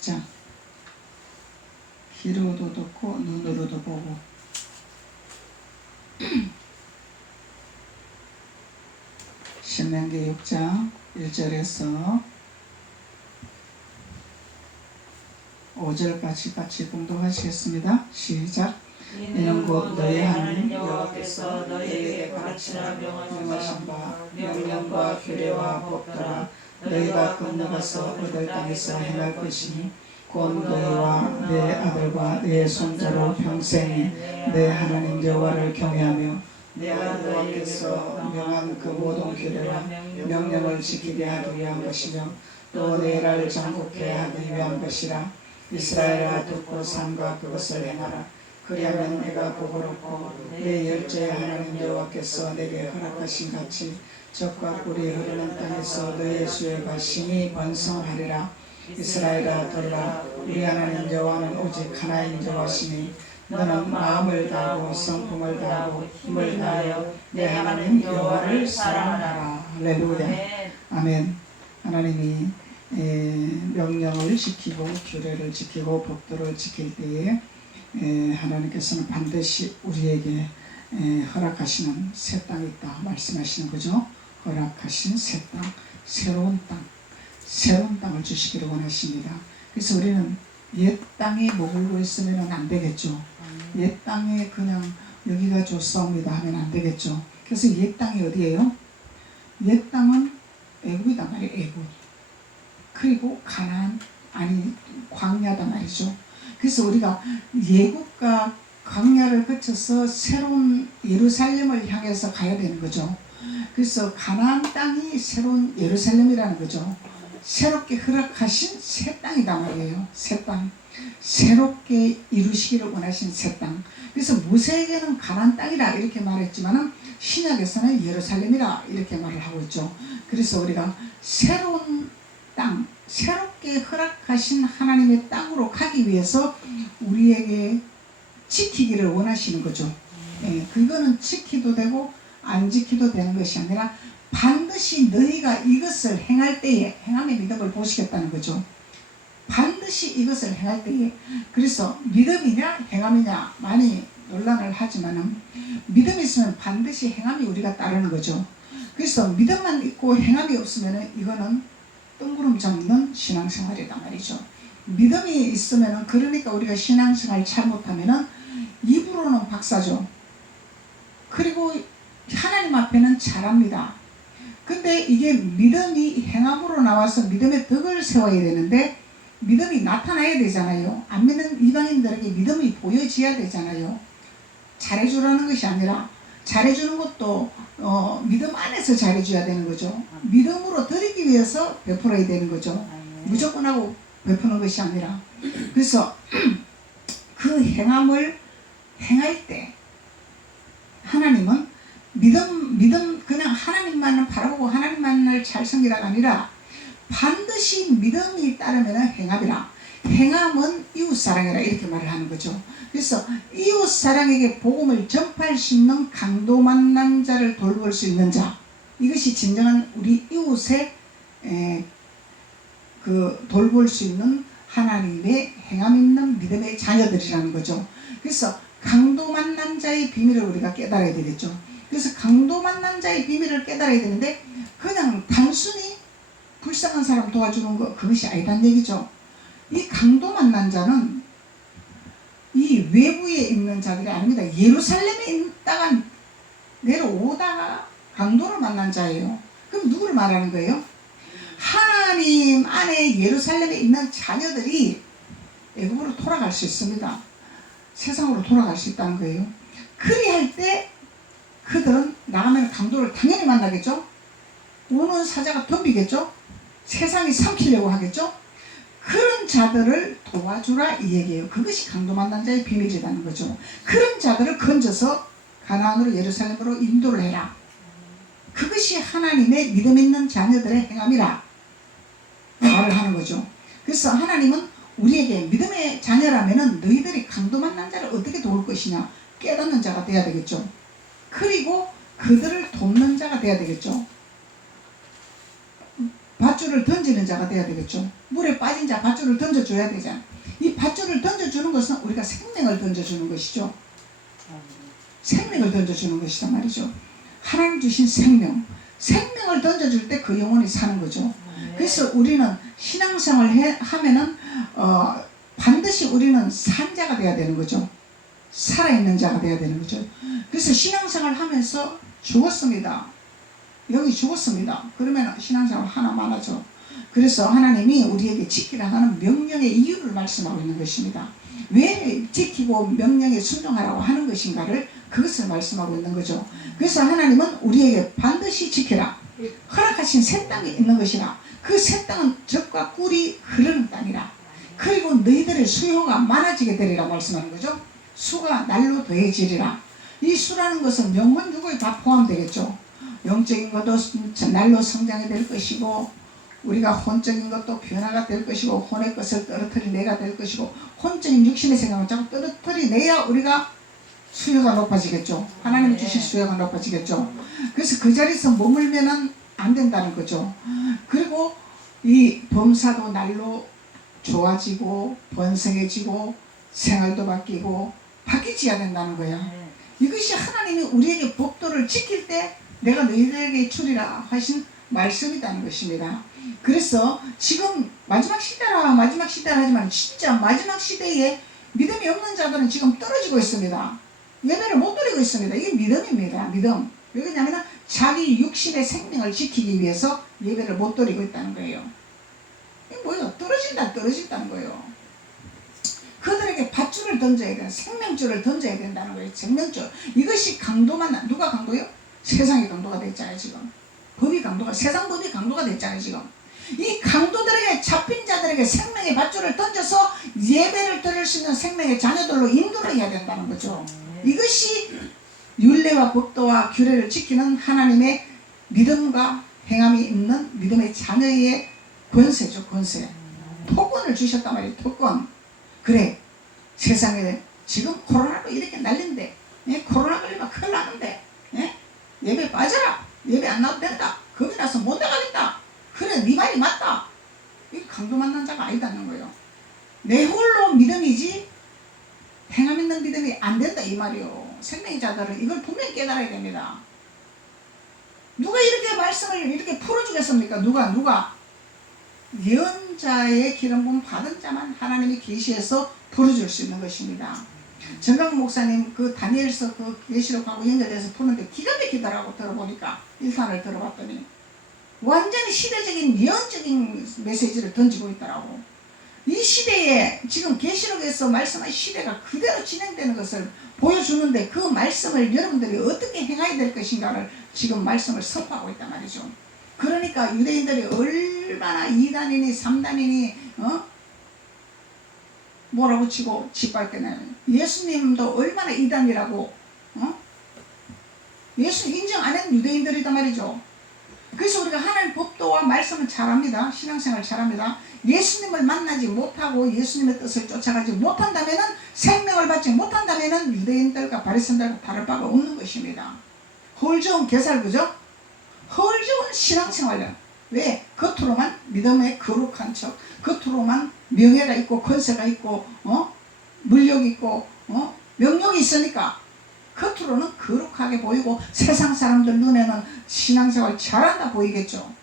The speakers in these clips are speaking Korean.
6장. 귀로도 듣고 눈으로도 보고. 신명기 6장 1절에서 5절까지 같이 봉독하시겠습니다. 시작. 이는 곧 너희 하나님 여호와께서 너희에게 가르치라 명하신 바 명령과 규례와 법도라 너희가 건너가서 얻을 땅에서 행할 것이니 곧 너희와 내 아들과 내 손자로 평생에 내 하나님 여호와를 경외하며 내 여호와께서 명한 그 모든 규례와 명령을 지키게 하기 위한 것이며 또 내를 장국케 하기 위한 것이라. 이스라엘아 듣고 삼가 그것을 행하라. 그리하면 내가 복으롭고 내 열조의 하나님 여호와께서 내게 허락하신 같이 적과 꿀이 흐르는 땅에서 너의 수혜가 심히 번성하리라. 이스라엘아 들으라. 우리 하나님 여호와는 오직 하나인 여호와시니 너는 마음을 다하고 성품을 다하고 힘을 다하여 내 하나님 여호와를 사랑하라. 할렐루야. 아멘. 하나님이 명령을 지키고 규례를 지키고 법도를 지킬 때에 하나님께서는 반드시 우리에게 허락하시는 새 땅이 있다 말씀하시는 거죠. 허락하신 새 땅, 새로운 땅을 주시기를 원하십니다. 그래서 우리는 옛 땅에 머물고 있으면 안 되겠죠. 옛 땅에 그냥 여기가 좋사옵니다 하면 안 되겠죠. 그래서 옛 땅이 어디예요? 옛 땅은 애굽이단 말이에요. 애굽. 그리고 가나안, 아니 광야단 말이죠. 그래서 우리가 예굽과 광야를 거쳐서 새로운 예루살렘을 향해서 가야 되는 거죠. 그래서 가나안 땅이 새로운 예루살렘이라는 거죠. 새롭게 허락하신 새 땅이다 말이에요. 새 땅. 새롭게 이루시기를 원하신 새 땅. 그래서 모세에게는 가나안 땅이라 이렇게 말했지만은 신약에서는 예루살렘이라 이렇게 말을 하고 있죠. 그래서 우리가 새로운 땅, 새롭게 허락하신 하나님의 땅으로 가기 위해서 우리에게 지키기를 원하시는 거죠. 그거는 지키도 되고 안 지키도 되는 것이 아니라 반드시 너희가 이것을 행할 때에 행함의 믿음을 보시겠다는 거죠. 반드시 이것을 행할 때에. 그래서 믿음이냐 행함이냐 많이 논란을 하지만은 믿음이 있으면 반드시 행함이 우리가 따르는 거죠. 그래서 믿음만 있고 행함이 없으면은 이거는 뜬구름 잡는 신앙생활이란 말이죠. 믿음이 있으면은 그러니까 우리가 신앙생활 잘못하면은 입으로는 박사죠. 그리고 하나님 앞에는 잘합니다. 근데 이게 믿음이 행함으로 나와서 믿음의 덕을 세워야 되는데 믿음이 나타나야 되잖아요. 안 믿는 이방인들에게 믿음이 보여져야 되잖아요. 잘해주라는 것이 아니라 잘해주는 것도 믿음 안에서 잘해줘야 되는 거죠. 믿음으로 드리기 위해서 베풀어야 되는 거죠. 무조건 하고 베푸는 것이 아니라. 그래서 그 행함을 행할 때 하나님은 믿음 그냥 하나님만을 바라보고 하나님만을 잘 섬기라가 아니라 반드시 믿음이 따르면 행함이라. 행함은 이웃사랑이라 이렇게 말을 하는 거죠. 그래서 이웃사랑에게 복음을 전파할 수 있는 강도 만난 자를 돌볼 수 있는 자, 이것이 진정한 우리 이웃의 그 돌볼 수 있는 하나님의 행함 있는 믿음의 자녀들이라는 거죠. 그래서 강도 만난 자의 비밀을 우리가 깨달아야 되겠죠. 그래서 강도 만난 자의 비밀을 깨달아야 되는데 그냥 단순히 불쌍한 사람 도와주는 거 그것이 아니란 얘기죠. 이 강도 만난 자는 이 외부에 있는 자들이 아닙니다. 예루살렘에 있다가 내려오다가 강도를 만난 자예요. 그럼 누구를 말하는 거예요? 하나님 안에 예루살렘에 있는 자녀들이 애굽으로 돌아갈 수 있습니다. 세상으로 돌아갈 수 있다는 거예요. 그리할 때 그들은 나가면 강도를 당연히 만나겠죠. 오는 사자가 덤비겠죠. 세상이 삼키려고 하겠죠. 그런 자들을 도와주라 이 얘기예요. 그것이 강도 만난 자의 비밀이라는 거죠. 그런 자들을 건져서 가나안으로 예루살렘으로 인도를 해라. 그것이 하나님의 믿음 있는 자녀들의 행함이라 말을 하는 거죠. 그래서 하나님은 우리에게 믿음의 자녀라면은 너희들이 강도 만난 자를 어떻게 도울 것이냐 깨닫는 자가 돼야 되겠죠. 그리고 그들을 돕는 자가 돼야 되겠죠. 밧줄을 던지는 자가 돼야 되겠죠. 물에 빠진 자 밧줄을 던져줘야 되잖아. 이 밧줄을 던져주는 것은 우리가 생명을 던져주는 것이죠. 생명을 던져주는 것이단 말이죠. 하나님 주신 생명을 던져줄 때 그 영혼이 사는 거죠. 그래서 우리는 신앙생활을 하면은 반드시 우리는 산 자가 돼야 되는 거죠. 살아있는 자가 돼야 되는 거죠. 그래서 신앙생활을 하면서 죽었습니다. 영이 죽었습니다. 그러면 신앙생활 하나만 하죠. 그래서 하나님이 우리에게 지키라 하는 명령의 이유를 말씀하고 있는 것입니다. 왜 지키고 명령에 순종하라고 하는 것인가를 그것을 말씀하고 있는 거죠. 그래서 하나님은 우리에게 반드시 지켜라. 허락하신 새 땅이 있는 것이라. 그 새 땅은 젖과 꿀이 흐르는 땅이라. 그리고 너희들의 수요가 많아지게 되리라 말씀하는 거죠. 수가 날로 더해지리라. 이 수라는 것은 영혼 육을 다 포함되겠죠. 영적인 것도 날로 성장이 될 것이고 우리가 혼적인 것도 변화가 될 것이고 혼의 것을 떨어뜨리 내가 될 것이고 혼적인 육신의 생각을 자꾸 떨어뜨리 내야 우리가 수요가 높아지겠죠. 하나님이 주신 수요가 높아지겠죠. 그래서 그 자리에서 머물면 안 된다는 거죠. 그리고 이 범사도 날로 좋아지고 번성해지고 생활도 바뀌고 바뀌어야 된다는 거야. 이것이 하나님이 우리에게 법도를 지킬 때 내가 너희들에게 주리라 하신 말씀이라는 것입니다. 그래서 지금 마지막 시대라 하지만 진짜 마지막 시대에 믿음이 없는 자들은 지금 떨어지고 있습니다. 예배를 못 드리고 있습니다. 이게 믿음입니다. 믿음. 왜 그러냐면 자기 육신의 생명을 지키기 위해서 예배를 못 드리고 있다는 거예요. 이게 뭐예요? 떨어진다는 거예요. 그들에게 밧줄을 던져야 된다. 생명줄을 던져야 된다는 거예요. 생명줄. 이것이 강도만, 누가 강도요? 세상이 강도가 됐잖아요, 지금. 세상 법이 강도가 됐잖아요, 지금. 이 강도들에게, 잡힌 자들에게 생명의 밧줄을 던져서 예배를 드릴 수 있는 생명의 자녀들로 인도를 해야 된다는 거죠. 이것이 율례와 법도와 규례를 지키는 하나님의 믿음과 행함이 있는 믿음의 자녀의 권세죠, 권세. 토권을 주셨단 말이에요, 토권. 그래, 세상에 지금 코로나로 이렇게 난린데, 코로나 걸리면 큰일 나는데, 예배 빠져라. 예배 안 나와도 된다. 거기 나서 못 나가겠다. 그래, 네 말이 맞다. 이게 강도 만난 자가 아니다는 거예요. 내 홀로 믿음이지 행함 있는 믿음이 안 된다 이 말이요. 생명의 자들은 이걸 분명히 깨달아야 됩니다. 누가 이렇게 말씀을 이렇게 풀어주겠습니까? 누가? 예언자의 기름 부음 받은 자만 하나님이 계시해서 풀어줄 수 있는 것입니다. 정강 목사님 그 다니엘서 그 계시록하고 연결해서 푸는데 기가 막히더라고. 들어보니까 1탄을 들어봤더니 완전히 시대적인 예언적인 메시지를 던지고 있더라고. 이 시대에 지금 계시록에서 말씀한 시대가 그대로 진행되는 것을 보여주는데 그 말씀을 여러분들이 어떻게 행해야 될 것인가를 지금 말씀을 선포하고 있단 말이죠. 그러니까 유대인들이 얼마나 2단이니 3단이니 뭐라고 치고 짓밟겠나요. 예수님도 얼마나 2단이라고 예수 인정 안 하는 유대인들이단 말이죠. 그래서 우리가 하나님 법도와 말씀을 잘합니다. 신앙생활 잘합니다. 예수님을 만나지 못하고 예수님의 뜻을 쫓아가지 못한다면 생명을 받지 못한다면 유대인들과 바리새인들과 다를 바가 없는 것입니다. 허울 좋은 개살 그죠? 허울 좋은 신앙생활은 왜? 겉으로만 믿음의 거룩한 척, 겉으로만 명예가 있고 권세가 있고 물욕이 있고 명령이 있으니까 겉으로는 거룩하게 보이고 세상 사람들 눈에는 신앙생활 잘한다 보이겠죠.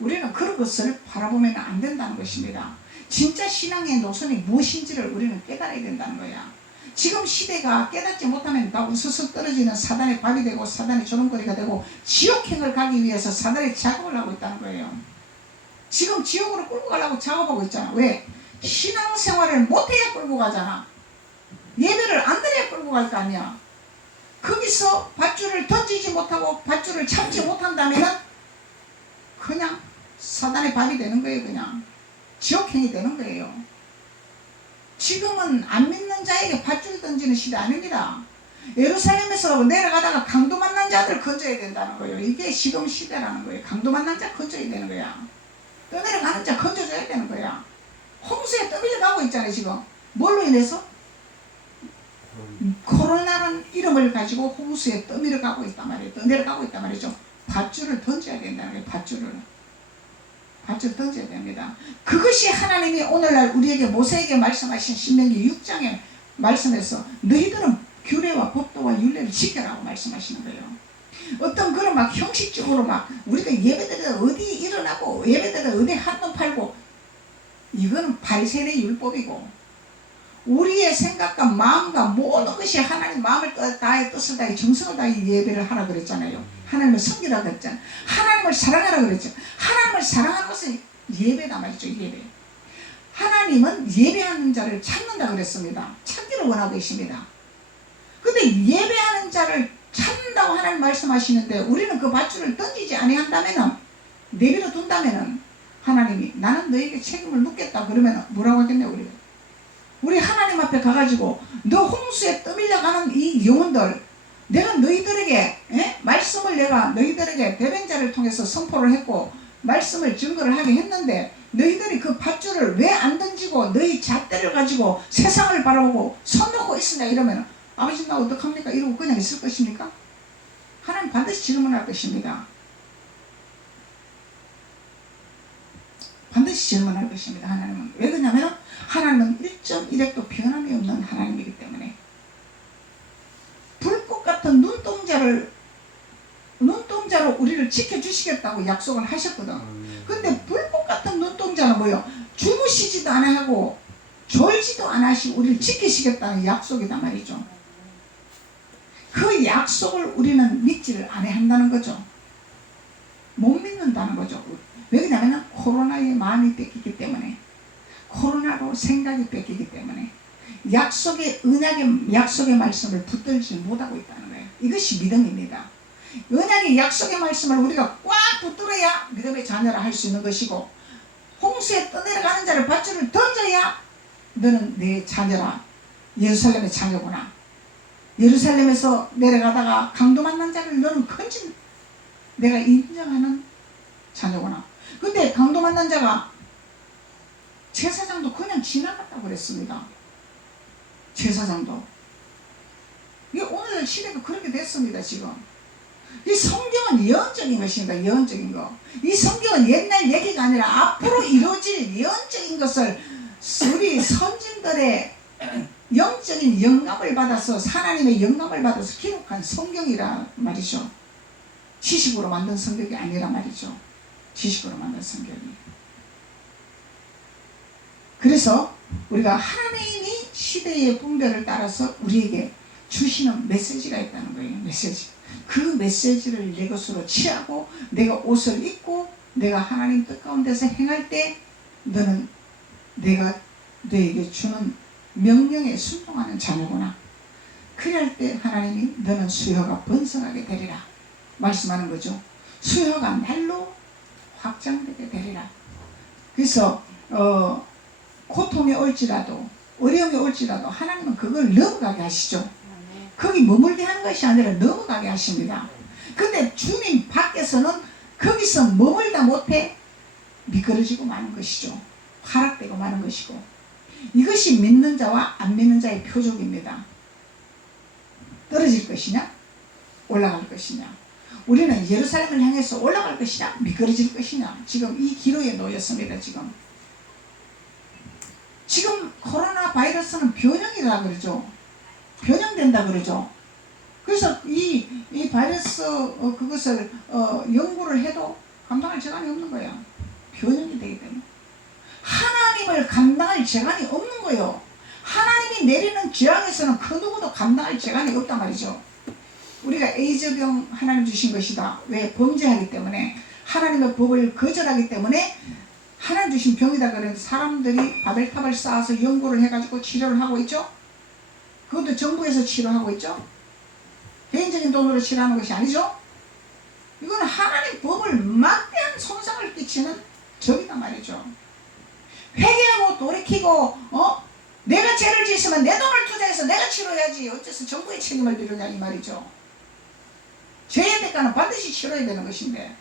우리는 그런 것을 바라보면 안 된다는 것입니다. 진짜 신앙의 노선이 무엇인지를 우리는 깨달아야 된다는 거야. 지금 시대가 깨닫지 못하면 다 우수수 떨어지는 사단의 밥이 되고 사단의 조롱거리가 되고 지옥행을 가기 위해서 사단의 작업을 하고 있다는 거예요. 지금 지옥으로 끌고 가려고 작업하고 있잖아. 왜? 신앙생활을 못해야 끌고 가잖아. 예배를 안 드려야 끌고 갈 거 아니야. 거기서 밧줄을 던지지 못하고 밧줄을 참지 못한다면 그냥 사단의 밥이 되는 거예요. 그냥 지옥행이 되는 거예요. 지금은 안 믿는 자에게 밧줄 던지는 시대 아닙니다. 예루살렘에서 내려가다가 강도 만난 자들 건져야 된다는 거예요. 이게 지금 시대라는 거예요. 강도 만난 자 건져야 되는 거야. 떠내려가는 자 건져줘야 되는 거야. 홍수에 떠밀려가고 있잖아요. 지금 뭘로 인해서? 코로나라는 이름을 가지고 홍수에 떠밀려가고 있단 말이에요. 떠내려가고 있단 말이죠. 밧줄을 던져야 된다는 거예요. 밧줄을. 밧줄 던져야 됩니다. 그것이 하나님이 오늘날 우리에게 모세에게 말씀하신 신명기 6장의 말씀에서 너희들은 규례와 법도와 율례를 지켜라고 말씀하시는 거예요. 어떤 그런 막 형식적으로 막 우리가 예배드리다 어디 일어나고 예배드리다 어디 한눈 팔고, 이거는 바리새인의 율법이고 우리의 생각과 마음과 모든 것이 하나님 마음을 다해 뜻을 다해 정성을 다해 예배를 하라 그랬잖아요. 하나님을 섬기라 그랬잖아요. 하나님을 사랑하라 그랬죠. 하나님을 사랑하는 것은 예배다 말이죠. 예배. 하나님은 예배하는 자를 찾는다 그랬습니다. 찾기를 원하고 계십니다. 근데 예배하는 자를 찾는다고 하나님 말씀하시는데 우리는 그 밧줄을 던지지 아니한다면은, 내버려 둔다면은 하나님이 나는 너에게 책임을 묻겠다 그러면 뭐라고 하겠냐. 우리 하나님 앞에 가가지고 너 홍수에 떠밀려가는 이 영혼들, 내가 너희들에게 말씀을 내가 너희들에게 대변자를 통해서 선포를 했고 말씀을 증거를 하게 했는데 너희들이 그 밧줄을 왜 안 던지고 너희 잣대를 가지고 세상을 바라보고 손 놓고 있으냐 이러면 아버지 나 어떡합니까 이러고 그냥 있을 것입니까? 하나님 반드시 질문할 것입니다. 반드시 질문할 것입니다. 하나님은. 왜 그러냐면 하나님은 1.1핵도 변함이 없는 하나님이기 때문에. 불꽃 같은 눈동자로 우리를 지켜주시겠다고 약속을 하셨거든. 근데 불꽃 같은 눈동자는 뭐요? 주무시지도 않아 하고 졸지도 않아 하시고 우리를 지키시겠다는 약속이단 말이죠. 그 약속을 우리는 믿지를 않아 한다는 거죠. 못 믿는다는 거죠. 왜 그러냐면 코로나에 마음이 뺏기기 때문에, 코로나로 생각이 뺏기기 때문에 약속의 언약의 약속의 말씀을 붙들지 못하고 있다는 거예요. 이것이 믿음입니다. 언약의 약속의 말씀을 우리가 꽉 붙들어야 믿음의 자녀라 할 수 있는 것이고, 홍수에 떠내려가는 자를 밧줄을 던져야 너는 내 자녀라, 예루살렘의 자녀구나. 예루살렘에서 내려가다가 강도 만난 자를 너는 건진 내가 인정하는 자녀구나. 근데 강도 만난 자가 제사장도 그냥 지나갔다고 그랬습니다. 제사장도. 이게 오늘 시대가 그렇게 됐습니다. 지금 이 성경은 예언적인 것입니다. 예언적인 거. 이 성경은 옛날 얘기가 아니라 앞으로 이루어질 예언적인 것을 우리 선진들의 영적인 영감을 받아서, 하나님의 영감을 받아서 기록한 성경이라 말이죠. 지식으로 만든 성경이 아니라 말이죠. 지식으로 만든 성경이. 그래서 우리가 하나님이 시대의 분별을 따라서 우리에게 주시는 메시지가 있다는 거예요. 메시지. 그 메시지를 내 것으로 취하고 내가 옷을 입고 내가 하나님 뜻 가운데서 행할 때 너는 내가 너에게 주는 명령에 순종하는 자녀구나. 그럴 때 하나님이 너는 수효가 번성하게 되리라 말씀하는 거죠. 수효가 날로 확장되게 되리라. 그래서 고통이 올지라도 어려움이 올지라도 하나님은 그걸 넘어가게 하시죠. 거기 머물게 하는 것이 아니라 넘어가게 하십니다. 근데 주님 밖에서는 거기서 머물다 못해 미끄러지고 마는 것이죠. 하락되고 마는 것이고, 이것이 믿는 자와 안 믿는 자의 표적입니다. 떨어질 것이냐 올라갈 것이냐. 우리는 예루살렘을 향해서 올라갈 것이냐 미끄러질 것이냐. 지금 이 기로에 놓였습니다. 지금 코로나 바이러스는 변형이라 그러죠. 변형된다 그러죠. 그래서 이 바이러스 그것을 연구를 해도 감당할 재간이 없는 거예요. 변형이 되기 때문에. 하나님을 감당할 재간이 없는 거예요. 하나님이 내리는 재앙에서는 그 누구도 감당할 재간이 없단 말이죠. 우리가 에이즈병 하나님 주신 것이다. 왜? 범죄하기 때문에, 하나님의 법을 거절하기 때문에 하나님 주신 병이다. 그런 사람들이 바벨탑을 쌓아서 연구를 해가지고 치료를 하고 있죠. 그것도 정부에서 치료하고 있죠. 개인적인 돈으로 치료하는 것이 아니죠. 이건 하나님 법을 막대한 손상을 끼치는 적이단 말이죠. 회개하고 돌이키고 내가 죄를 지으면 내 돈을 투자해서 내가 치료해야지 어째서 정부의 책임을 비르냐 이 말이죠. 죄의 대가는 반드시 치러야 되는 것인데,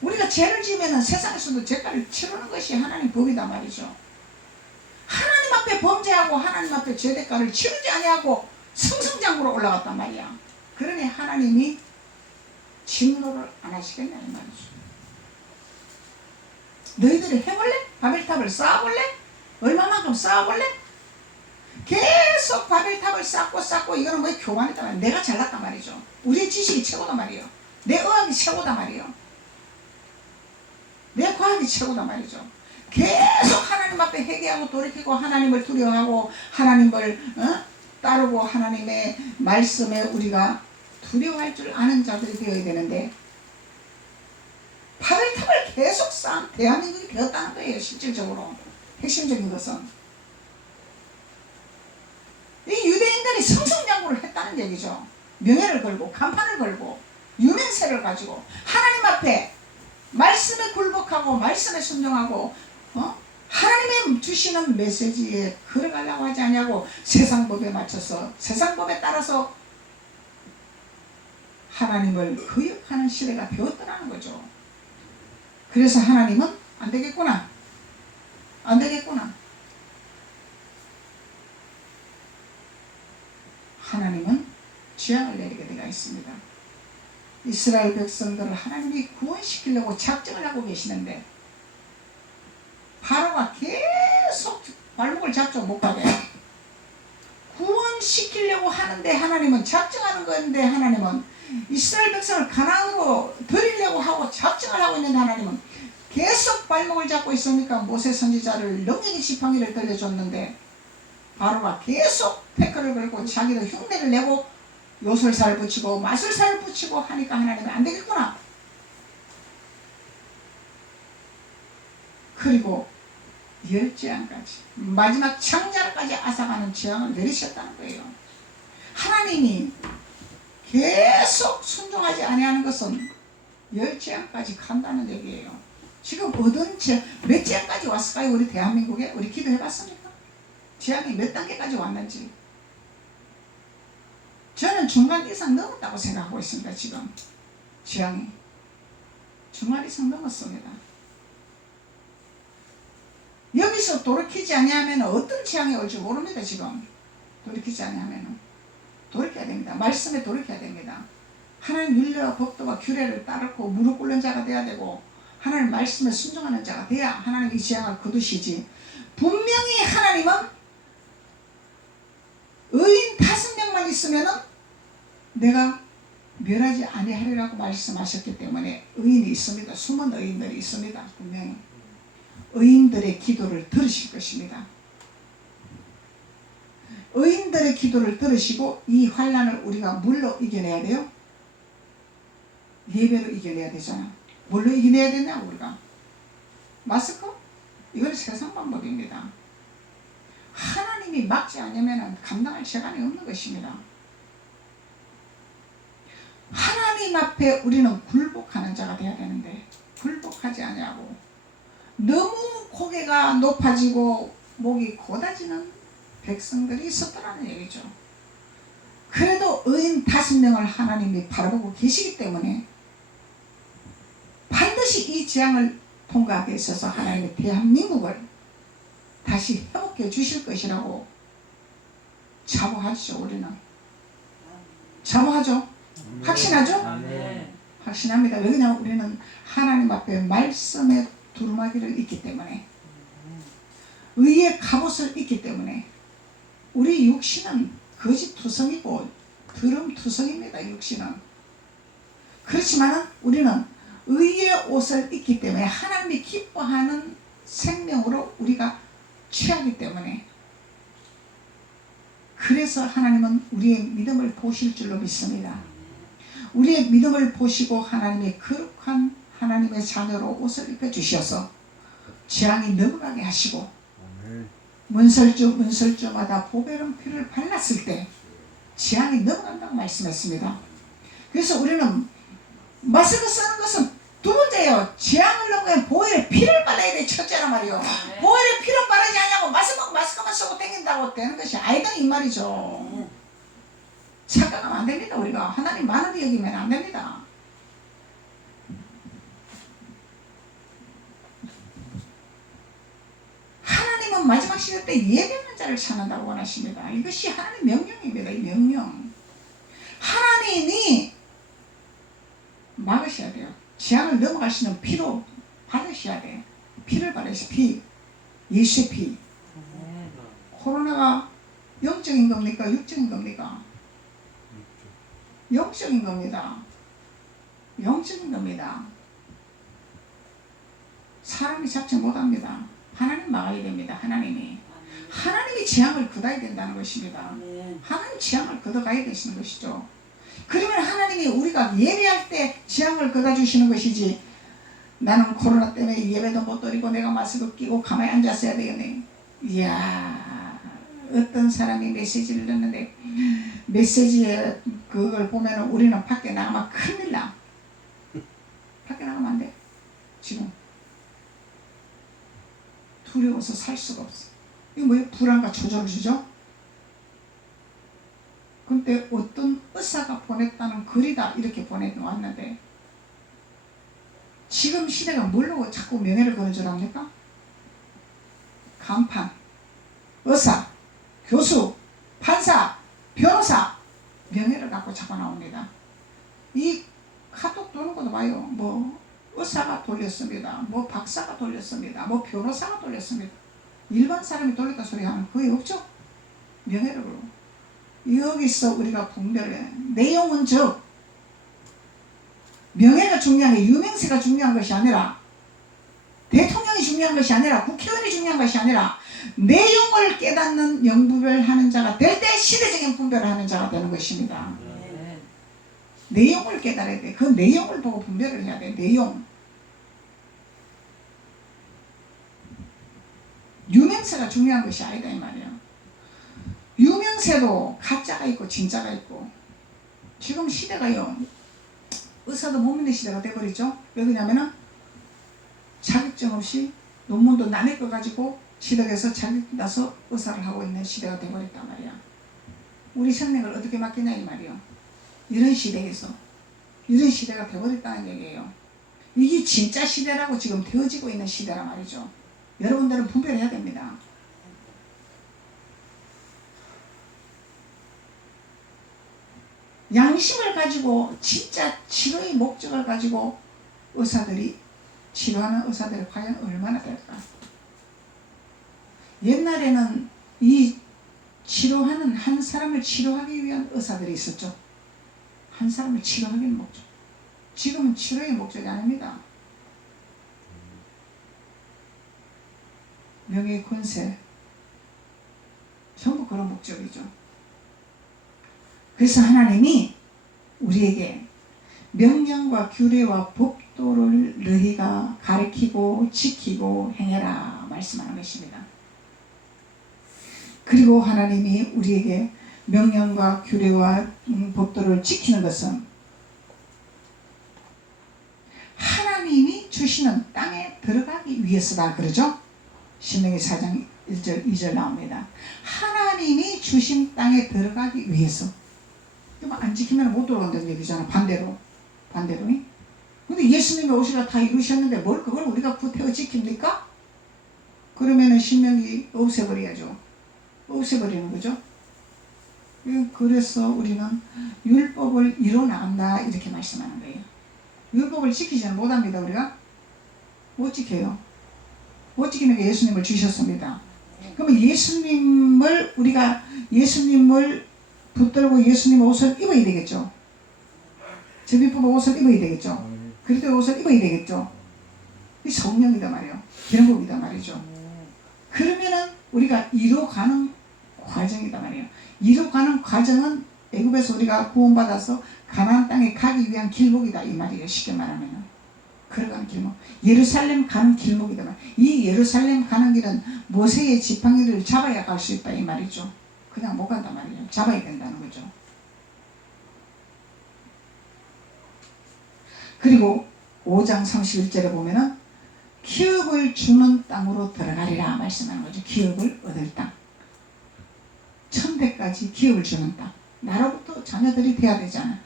우리가 죄를 지으면 세상에서도 죄가를 치르는 것이 하나님 법이다 말이죠. 하나님 앞에 범죄하고 하나님 앞에 죄 대가를 치르지 아니하고 승승장구로 올라갔단 말이야. 그러니 하나님이 진노를 안 하시겠냐 이 말이죠. 너희들이 해볼래? 바벨탑을 쌓아볼래? 얼마만큼 쌓아볼래? 계속 바벨탑을 쌓고 이거는 뭐 교만이다 말이야. 내가 잘났단 말이죠. 우리의 지식이 최고다 말이에요. 내 의학이 최고다 말이에요. 내 과학이 최고다 말이죠. 계속 하나님 앞에 회개하고 돌이키고 하나님을 두려워하고 하나님을 따르고 하나님의 말씀에 우리가 두려워할 줄 아는 자들이 되어야 되는데 바벨탑을 계속 쌓은 대한민국이 되었다는 거예요. 실질적으로 핵심적인 것은 이 유대인들이 승승장구를 했다는 얘기죠. 명예를 걸고 간판을 걸고 유명세를 가지고 하나님 앞에 말씀에 굴복하고 말씀에 순종하고 하나님의 주시는 메시지에 걸어가려고 하지 않냐고 세상 법에 맞춰서 세상 법에 따라서 하나님을 거역하는 시대가 되었더라는 거죠. 그래서 하나님은 안 되겠구나. 안 되겠구나. 하나님은 재앙을 내리게 되어 있습니다. 이스라엘 백성들을 하나님이 구원시키려고 작정을 하고 계시는데 바로가 계속 발목을 잡죠. 못 가게 구원시키려고 하는데 하나님은 작정하는 건데 하나님은 이스라엘 백성을 가나안으로 드리려고 하고 작정을 하고 있는데 하나님은 계속 발목을 잡고 있으니까 모세 선지자를 능력의 지팡이를 들려줬는데 바로가 계속 태클을 걸고 자기도 흉내를 내고 요술살 붙이고 마술살 붙이고 하니까 하나님은 안 되겠구나. 그리고 열재앙까지 마지막 창자까지 앗아가는 재앙을 내리셨다는 거예요. 하나님이 계속 순종하지 아니하는 것은 열재앙까지 간다는 얘기예요. 지금 얻은 몇 재앙까지 왔을까요? 우리 대한민국에? 우리 기도해봤습니까? 재앙이 몇 단계까지 왔는지. 저는 중간 이상 넘었다고 생각하고 있습니다. 지금 재앙이 중간 이상 넘었습니다. 여기서 돌이키지 아니하면 어떤 재앙이 올지 모릅니다. 지금 돌이키지 아니하면 돌이켜야 됩니다. 말씀에 돌이켜야 됩니다. 하나님 윤례와 법도와 규례를 따르고 무릎 꿇는 자가 돼야 되고 하나님 말씀에 순종하는 자가 돼야 하나님 이 재앙을 거두시지. 분명히 하나님은 의인 5명만 있으면은 내가 멸하지 아니하리라고 말씀하셨기 때문에 의인이 있습니다. 숨은 의인들이 있습니다. 분명히 의인들의 기도를 들으실 것입니다. 의인들의 기도를 들으시고 이 환난을 우리가 뭘로 이겨내야 돼요? 예배로 이겨내야 되잖아. 뭘로 이겨내야 되냐고 우리가. 마스크? 이건 세상 방법입니다. 하나님이 막지 않으면 감당할 시간이 없는 것입니다. 하나님 앞에 우리는 굴복하는 자가 되어야 되는데 굴복하지 아니하고 너무 고개가 높아지고 목이 곧아지는 백성들이 있었더라는 얘기죠. 그래도 의인 5명을 하나님이 바라보고 계시기 때문에 반드시 이 재앙을 통과하게 있어서 하나님이 대한민국을 다시 회복해 주실 것이라고 자부하죠. 우리는 자부하죠. 확신하죠? 확신합니다. 왜냐하면 우리는 하나님 앞에 말씀의 두루마기를 입기 때문에 의의 갑옷을 입기 때문에 우리 육신은 거짓투성이고 드럼투성입니다. 육신은. 그렇지만 우리는 의의 옷을 입기 때문에 하나님이 기뻐하는 생명으로 우리가 취하기 때문에 그래서 하나님은 우리의 믿음을 보실 줄로 믿습니다. 우리의 믿음을 보시고 하나님의 거룩한 하나님의 자녀로 옷을 입혀주셔서 재앙이 넘어가게 하시고 문설주마다 보배로운 피를 발랐을 때 재앙이 넘어간다고 말씀했습니다. 그래서 우리는 마스크 쓰는 것은 두 번째예요. 재앙을 넘어가면 보혈의 피를 발라야 돼. 첫째란 말이요. 보혈의 피를 바르지 않냐고 마스크만 쓰고 댕긴다고 되는 것이 아니다 이 말이죠. 착각하면 안 됩니다. 우리가 하나님 많은 여기면 안 됩니다. 하나님은 마지막 시대 때 예배하는 자를 찾는다고 원하십니다. 이것이 하나님 명령입니다. 이 명령. 하나님이 막으셔야 돼요. 재앙을 넘어갈 수 있는 피로 받으셔야 돼요. 피를 발하시 피. 예수의 피. 코로나가 영적인 겁니까? 육적인 겁니까? 영적인 겁니다. 영적인 겁니다. 사람이 잡지 못합니다. 하나님 막아야 됩니다. 하나님이 재앙을 걷어야 된다는 것입니다. 하나님 재앙을 걷어가야 되시는 것이죠. 그러면 하나님이 우리가 예배할 때 재앙을 걷어주시는 것이지, 나는 코로나 때문에 예배도 못 드리고 내가 마스크 끼고 가만히 앉았어야 되겠네. 이야, 어떤 사람이 메시지를 넣는데 메시지에 그걸 보면 우리는 밖에 나가면 큰일 나. 밖에 나가면 안 돼. 지금 두려워서 살 수가 없어. 이거 뭐예요? 불안과 초조를 주죠. 근데 어떤 의사가 보냈다는 글이다 이렇게 보내놓았는데, 지금 시대가 뭘로 자꾸 명예를 거는 줄 압니까? 간판, 의사, 교수, 판사, 변호사, 명예를 갖고 자꾸 나옵니다. 이 카톡 도는 것도 봐요. 뭐 의사가 돌렸습니다. 뭐 박사가 돌렸습니다. 뭐 변호사가 돌렸습니다. 일반 사람이 돌렸다 소리 하는 거의 없죠. 명예를 걸고. 여기서 우리가 분별을 해. 내용은 즉 명예가 중요한 게 유명세가 중요한 것이 아니라, 대통령이 중요한 것이 아니라, 국회의원이 중요한 것이 아니라, 내용을 깨닫는 영분별하는 자가 될 때 시대적인 분별을 하는 자가 되는 것입니다. 내용을 깨달아야 돼. 그 내용을 보고 분별을 해야 돼. 내용. 유명세가 중요한 것이 아니다 이 말이야. 유명세도 가짜가 있고 진짜가 있고, 지금 시대가요, 의사도 못 믿는 시대가 돼버리죠. 왜 그러냐면은 자격증 없이 논문도 남의 거 가지고 시댁에서 자격증 따서 의사를 하고 있는 시대가 돼버렸단 말이야. 우리 생명을 어떻게 맡기냐 이 말이야. 이런 시대에서, 이런 시대가 돼버렸다는 얘기예요. 이게 진짜 시대라고 지금 되어지고 있는 시대란 말이죠. 여러분들은 분별해야 됩니다. 양심을 가지고 진짜 치료의 목적을 가지고 의사들이 치료하는 의사들이 과연 얼마나 될까? 옛날에는 이 치료하는, 한 사람을 치료하기 위한 의사들이 있었죠. 한 사람을 치료하기 위한 목적. 지금은 치료의 목적이 아닙니다. 명예, 권세, 전부 그런 목적이죠. 그래서 하나님이 우리에게 명령과 규례와 법도를 너희가 가르치고 지키고 행해라 말씀하는 것입니다. 그리고 하나님이 우리에게 명령과 규례와 법도를 지키는 것은 하나님이 주시는 땅에 들어가기 위해서다 그러죠. 신명기 4장 1절 2절 나옵니다. 하나님이 주신 땅에 들어가기 위해서. 안 지키면 못 들어간다는 얘기잖아. 반대로. 근데 예수님이 오시라 다 이루셨는데 뭘 그걸 우리가 구태여 지킵니까? 그러면은 신명기 없애버려야죠. 없애버리는 거죠. 그래서 우리는 율법을 이뤄나간다 이렇게 말씀하는 거예요. 율법을 지키지는 못합니다. 우리가 못 지켜요. 못 지키는 게 예수님을 주셨습니다. 그러면 우리가 예수님을 붙들고 예수님 옷을 입어야 되겠죠. 제비뽑아 옷을 입어야 되겠죠. 그리스도의 옷을 입어야 되겠죠. 이 성령이다 말이에요. 기름부이다 말이죠. 그러면은 우리가 이뤄가는 과정이다 말이에요. 이뤄가는 과정은 애굽에서 우리가 구원받아서 가나안 땅에 가기 위한 길목이다 이 말이에요. 쉽게 말하면 걸어가는 길목, 예루살렘 가는 길목이다 말. 이 예루살렘 가는 길은 모세의 지팡이를 잡아야 갈 수 있다 이 말이죠. 그냥 못 간단 말이에요. 잡아야 된다는 거죠. 그리고 5장 31절에 보면은 기업을 주는 땅으로 들어가리라 말씀하는 거죠. 기업을 얻을 땅. 천대까지 기업을 주는 땅. 나로부터 자녀들이 돼야 되잖아.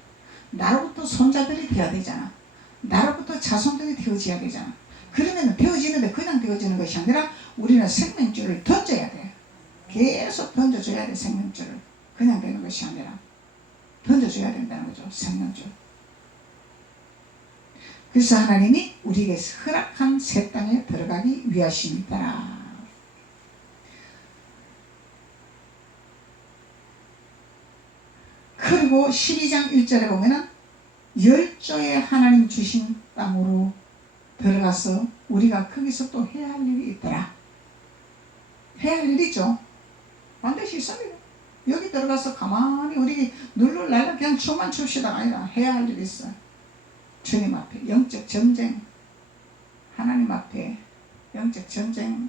나로부터 손자들이 돼야 되잖아. 나로부터 자손들이 되어져야 되잖아. 그러면 되어지는데 그냥 되어지는 것이 아니라 우리는 생명줄을 던져야 돼. 계속 던져줘야 돼. 생명줄을. 그냥 되는 것이 아니라 던져줘야 된다는 거죠. 생명줄. 그래서 하나님이 우리에게 허락한 새 땅에 들어가기 위하심이더라. 그리고 12장 1절에 보면은 열조의 하나님 주신 땅으로 들어가서 우리가 거기서 또 해야 할 일이 있더라. 해야 할 일이 있죠. 반드시 있습니다. 여기 들어가서 가만히 우리 눌러날라 그냥 춤만 춥시다 아니라 해야 할 일이 있어. 주님 앞에 영적 전쟁, 하나님 앞에 영적 전쟁으로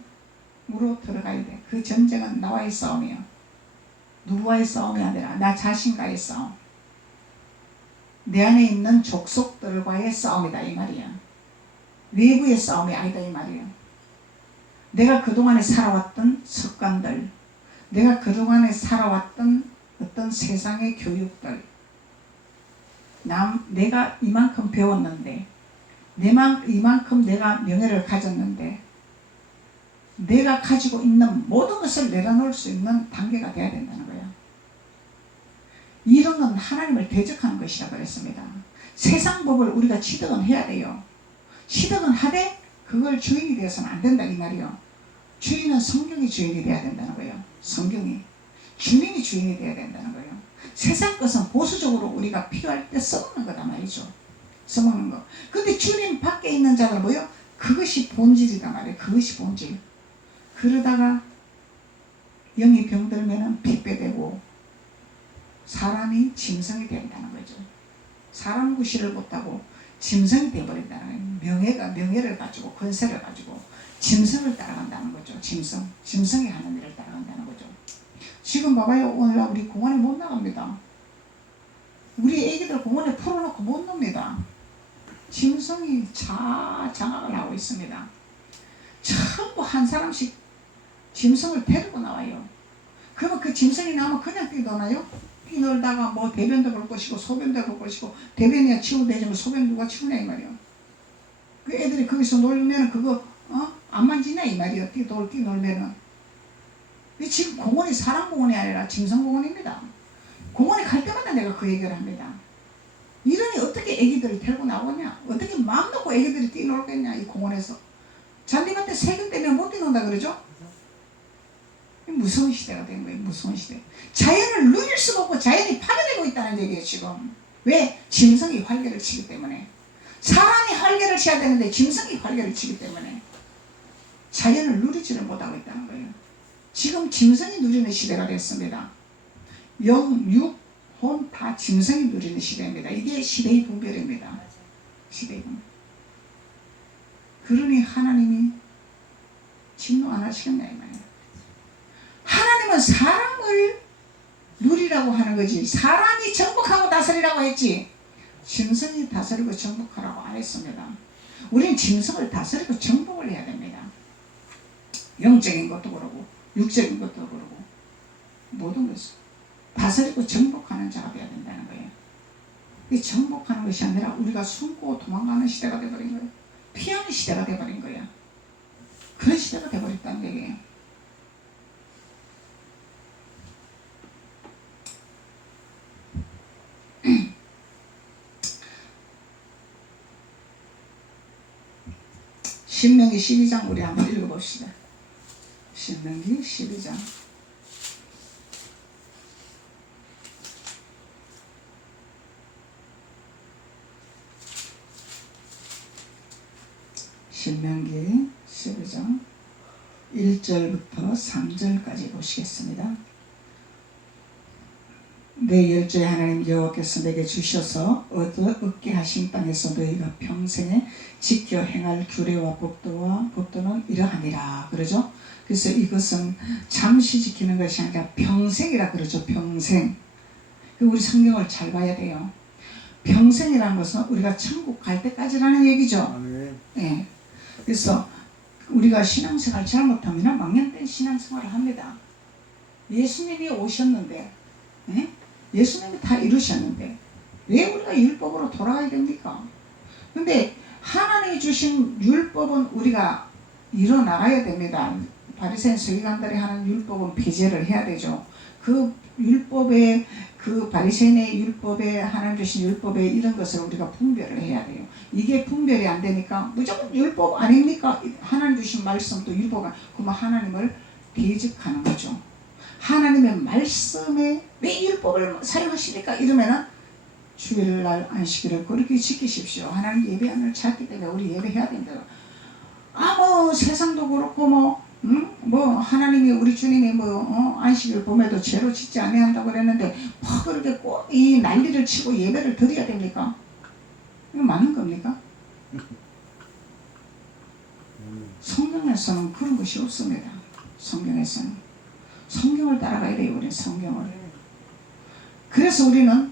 들어가야 돼. 그 전쟁은 나와의 싸움이요. 누구와의 싸움이 아니라 나 자신과의 싸움. 내 안에 있는 족속들과의 싸움이다 이 말이야. 외부의 싸움이 아니다 이 말이야. 내가 그동안에 살아왔던 습관들, 내가 그동안에 살아왔던 어떤 세상의 교육들, 내가 이만큼 배웠는데, 이만큼 내가 명예를 가졌는데, 내가 가지고 있는 모든 것을 내려놓을 수 있는 단계가 돼야 된다는 거예요. 이런 건 하나님을 대적하는 것이라고 그랬습니다. 세상 법을 우리가 취득은 해야 돼요. 취득은 하되 그걸 주인이 되어서는 안 된다 이 말이요. 주인은 성경이 주인이 돼야 된다는 거예요. 성경이. 주님이 주인이 돼야 된다는 거예요. 세상 것은 보수적으로 우리가 필요할 때 써먹는 거다 말이죠. 써먹는 거. 근데 주님 밖에 있는 자들 뭐요? 그것이 본질이다 말이에요. 그것이 본질. 그러다가 영이 병들면은 핏배되고 사람이 짐승이 된다는 거죠. 사람 구실을 못하고 짐승이 되어버린다는 거예요. 명예를 가지고 권세를 가지고 짐승을 따라간다는 거죠. 짐승이 하는 일을 따라간다는 거죠. 지금 봐봐요. 오늘 우리 공원에 못 나갑니다. 우리 애기들 공원에 풀어놓고 못 놉니다. 짐승이 장악을 하고 있습니다. 전부 한 사람씩 짐승을 데리고 나와요. 그러면 그 짐승이 나오면 그냥 뛰노나요? 뛰놀다가 뭐 대변도 볼 것이고 소변도 볼 것이고 대변이야 치우면 되지만 소변 누가 치우냐 이 말이요. 그 애들이 거기서 놀면 그거 안 만지냐 이 말이요. 뛰놀면은. 지금 공원이 사람 공원이 아니라 짐승 공원입니다. 공원에 갈 때마다 내가 그 얘기를 합니다. 이러니 어떻게 애기들을 데리고 나오냐? 어떻게 마음 놓고 애기들이 뛰놀겠냐 이 공원에서. 잔디밭에 세금 때문에 못 뛰논다 그러죠? 무서운 시대가 된 거예요. 무서운 시대. 자연을 누릴 수가 없고 자연이 파괴되고 있다는 얘기예요 지금. 왜? 짐승이 활개를 치기 때문에. 사람이 활개를 쳐야 되는데 짐승이 활개를 치기 때문에 자연을 누리지를 못하고 있다는 거예요. 지금 짐승이 누리는 시대가 됐습니다. 영, 육, 혼 다 짐승이 누리는 시대입니다. 이게 시대의 분별입니다. 시대의 분별. 그러니 하나님이 진노 안 하시겠냐 이 말이에요. 하나님은 사람을 누리라고 하는 거지 사람이 정복하고 다스리라고 했지 짐승이 다스리고 정복하라고 안 했습니다. 우리는 짐승을 다스리고 정복을 해야 됩니다. 영적인 것도 그러고 육적인 것도 그러고 모든 것을 다스리고 정복하는 자가 되어야 된다는 거예요. 이 정복하는 것이 아니라 우리가 숨고 도망가는 시대가 되어버린 거예요. 피하는 시대가 되어버린 거예요. 그런 시대가 되어버렸다는 얘기예요. 신명기 12장 우리 한번 읽어봅시다. 신명기 12장 신명기 12장 1절부터 3절까지 보시겠습니다. 내 열조의 하나님 여호와께서 내게 주셔서 얻게 하신 땅에서 너희가 평생에 지켜 행할 규례와 법도는 이러하니라 그러죠. 그래서 이것은 잠시 지키는 것이 아니라 평생이라 그러죠. 평생. 우리 성경을 잘 봐야 돼요. 평생이라는 것은 우리가 천국 갈 때까지라는 얘기죠. 네. 그래서 우리가 신앙생활 잘못하면 망연된 신앙생활을 합니다. 예수님이 오셨는데 네? 예수님이 다 이루셨는데 왜 우리가 율법으로 돌아가야 됩니까? 근데 하나님이 주신 율법은 우리가 이뤄나가야 됩니다. 바리새인 서기관들이 하는 율법은 폐제를 해야 되죠. 그 율법의 그 바리새인의 율법에 하나님 주신 율법에 이런 것을 우리가 분별을 해야 돼요. 이게 분별이 안 되니까 무조건 율법 아닙니까? 하나님 주신 말씀도 율법, 그러면 하나님을 대적하는 거죠. 하나님의 말씀에 왜 율법을 사용하십니까? 이러면은 주일날 안식일을 그렇게 지키십시오. 하나님 예배하는 날 찾기 때문에 우리 예배해야 된다. 뭐 세상도 그렇고 뭐 하나님이 우리 주님이 안식일 봄에도 죄로 짓지 아니한다고 그랬는데 뭐 그렇게 꼭 이 난리를 치고 예배를 드려야 됩니까? 이거 맞는 겁니까? 성경에서는 그런 것이 없습니다. 성경에서는 성경을 따라가야 돼요. 우리는 성경을. 그래서 우리는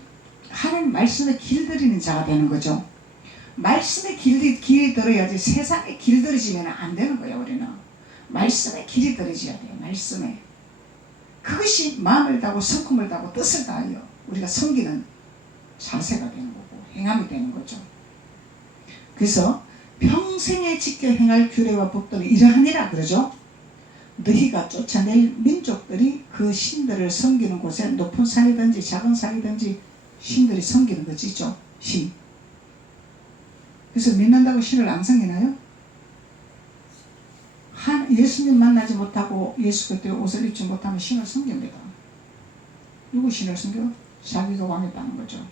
하나님 말씀에 길들이는 자가 되는 거죠. 말씀에 길이 들어야지 세상에 길들여지면 안 되는 거예요. 우리는 말씀에 길이 들어져야 돼요. 말씀에. 그것이 마음을 다하고 성품을 다하고 뜻을 다하여 우리가 섬기는 자세가 되는 거고 행함이 되는 거죠. 그래서 평생에 지켜 행할 규례와 법도는 이러하니라 그러죠. 너희가 쫓아낼 민족들이 그 신들을 섬기는 곳에 높은 산이든지 작은 산이든지 신들이 섬기는 거지 있죠. 신. 그래서 믿는다고 신을 안 섬기나요? 예수님 만나지 못하고 예수 그리스도의 옷을 입지 못하면 신을 섬깁니다. 누구 신을 섬겨? 자기가 왕이었다는 거죠.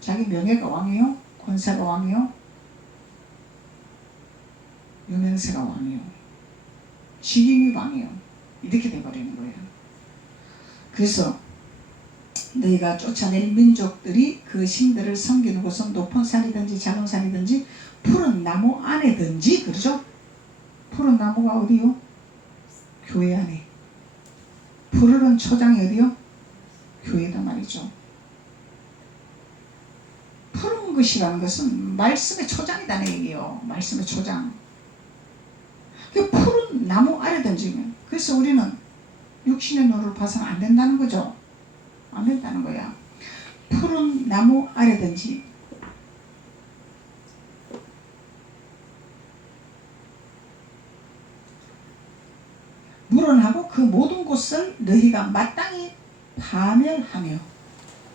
자기 명예가 왕이요? 권세가 왕이요? 유명세가 왕이요? 직임이 왕이요? 이렇게 돼버리는 거예요. 그래서 너희가 쫓아낼 민족들이 그 신들을 섬기는 곳은 높은 산이든지 작은 산이든지 푸른 나무 안에든지, 그렇죠? 푸른 나무가 어디요? 교회 안에. 푸르른 초장이 어디요? 교회다 말이죠. 푸른 것이라는 것은 말씀의 초장이라는 얘기예요. 말씀의 초장. 그 푸른 나무 아래든지. 그래서 우리는 육신의 눈으로 봐서는 안 된다는 거죠. 안 된다는 거야. 푸른 나무 아래든지 물어나고 그 모든 곳을 너희가 마땅히 파멸하며.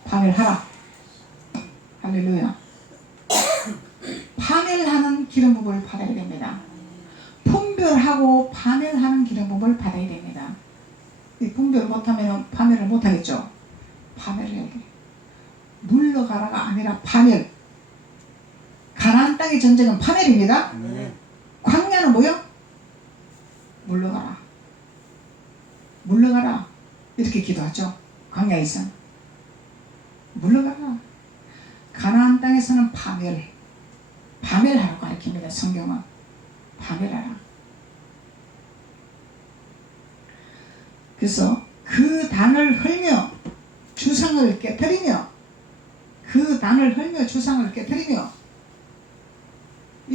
파멸하라. 할렐루야. 파멸하는 기름 부음을 받아야 됩니다. 분별하고 파멸하는 기름 부음을 받아야 됩니다. 이 분별 못하면 파멸을 못하겠죠. 파멸해야 돼. 물러가라가 아니라 파멸. 가나안 땅의 전쟁은 파멸입니다. 광야는 뭐요? 물러가라. 물러가라. 이렇게 기도하죠. 광야에서 물러가라. 가나안 땅에서는 파멸. 파멸하라고 가르칩니다. 성경은 파멸하라. 그래서 그 단을 헐며 주상을 깨뜨리며, 그 단을 헐며 주상을 깨뜨리며